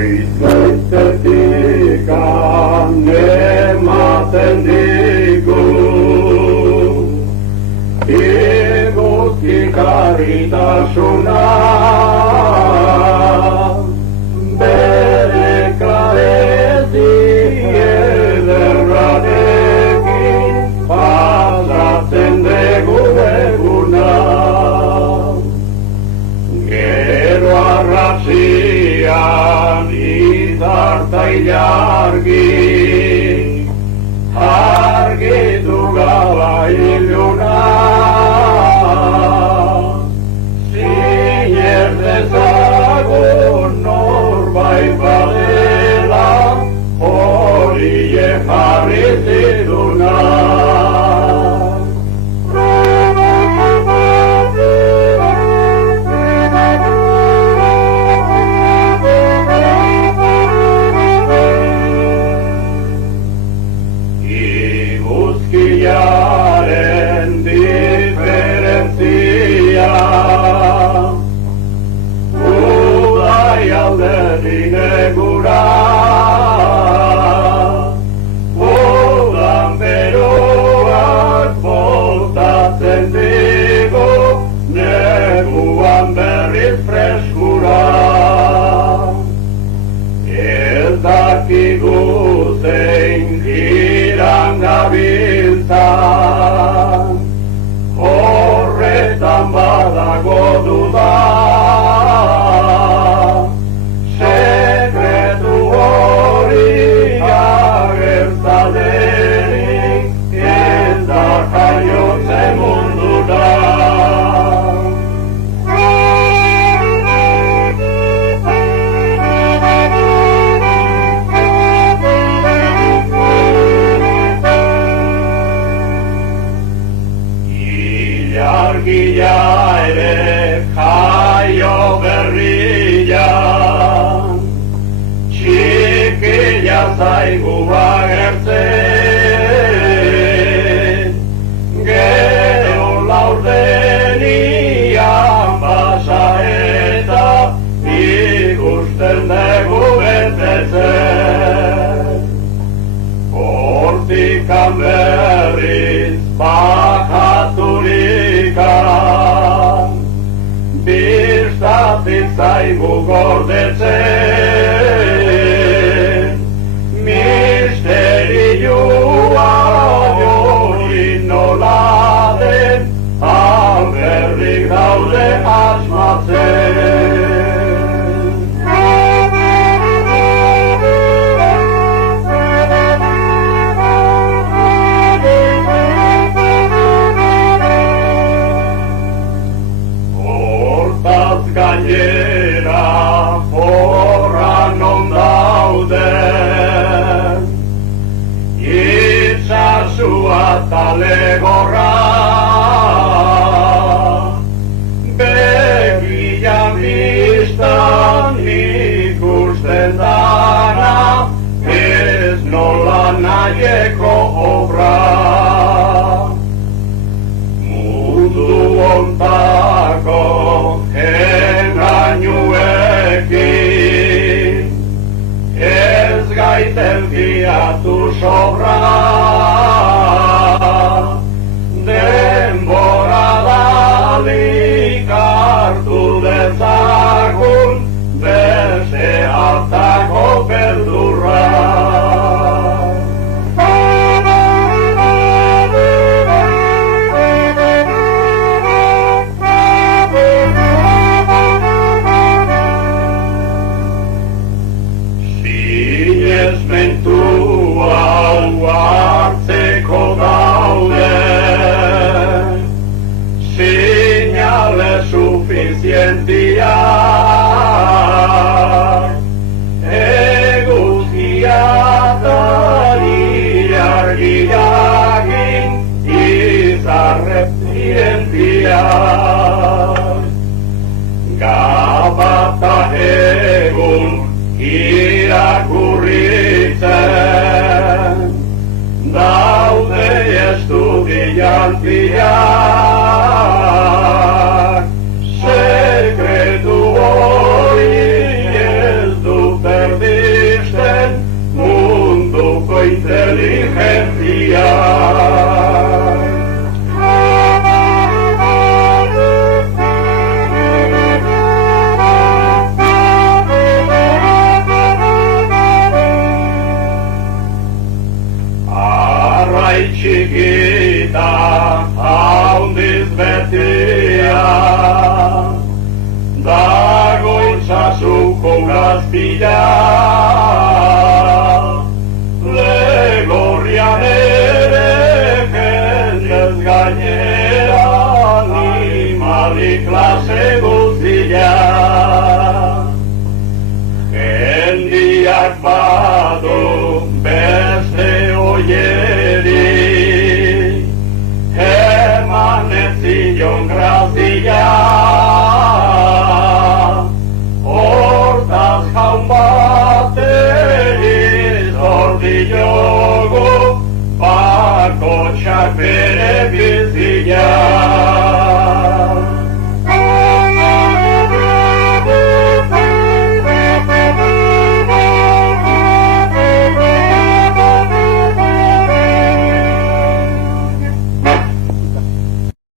Goizetik ematen digu eguzki garritasuna bere karezi ederrarekin pasatzen dugu eguna. Gero arratzian argitu gala iluna siner dezagun norbait badela horiek jarri ziduna. Iguzkiaren diferentzia udai alderdin egura udan beroak botatzen digu neguan berriz freskura. Ez dakigu zein giran gabiltzan, horretan badago duda, sekretu hori agertzadenik ez da jaiotze mundura. Argia ere jaio berrian, txikila zaigu agertzen, gero laurdenian basa eta ikusten dugu betetzen. Hortikan berriz bakaturikan, biztatik zaigu gordetzen, misterioa hori nola den, alberrik daude asmatzen. Gainera horra non dauden, itsasua talegorra, begian biztan ikusten dana, ez nola nahieko obra. Mundu ontako engainuekin ez gaiten fiatu sobra, denbora dalik hartu dezagun beste hartako beldurra. Mentu hau hartzeko daude, sinale suficientia, eguzkia tari argiakin izarreptientia. Gabata egun irakurritzen, daude estudiantiak, sekretu hori ez dute zazpila, legorrian ere jendez gainera, animali klase guztia. Jendiak badu beste oieri, eman ez zion grazia. Hortaz jaun bateri zordi jogu, bakotxak bere bizia.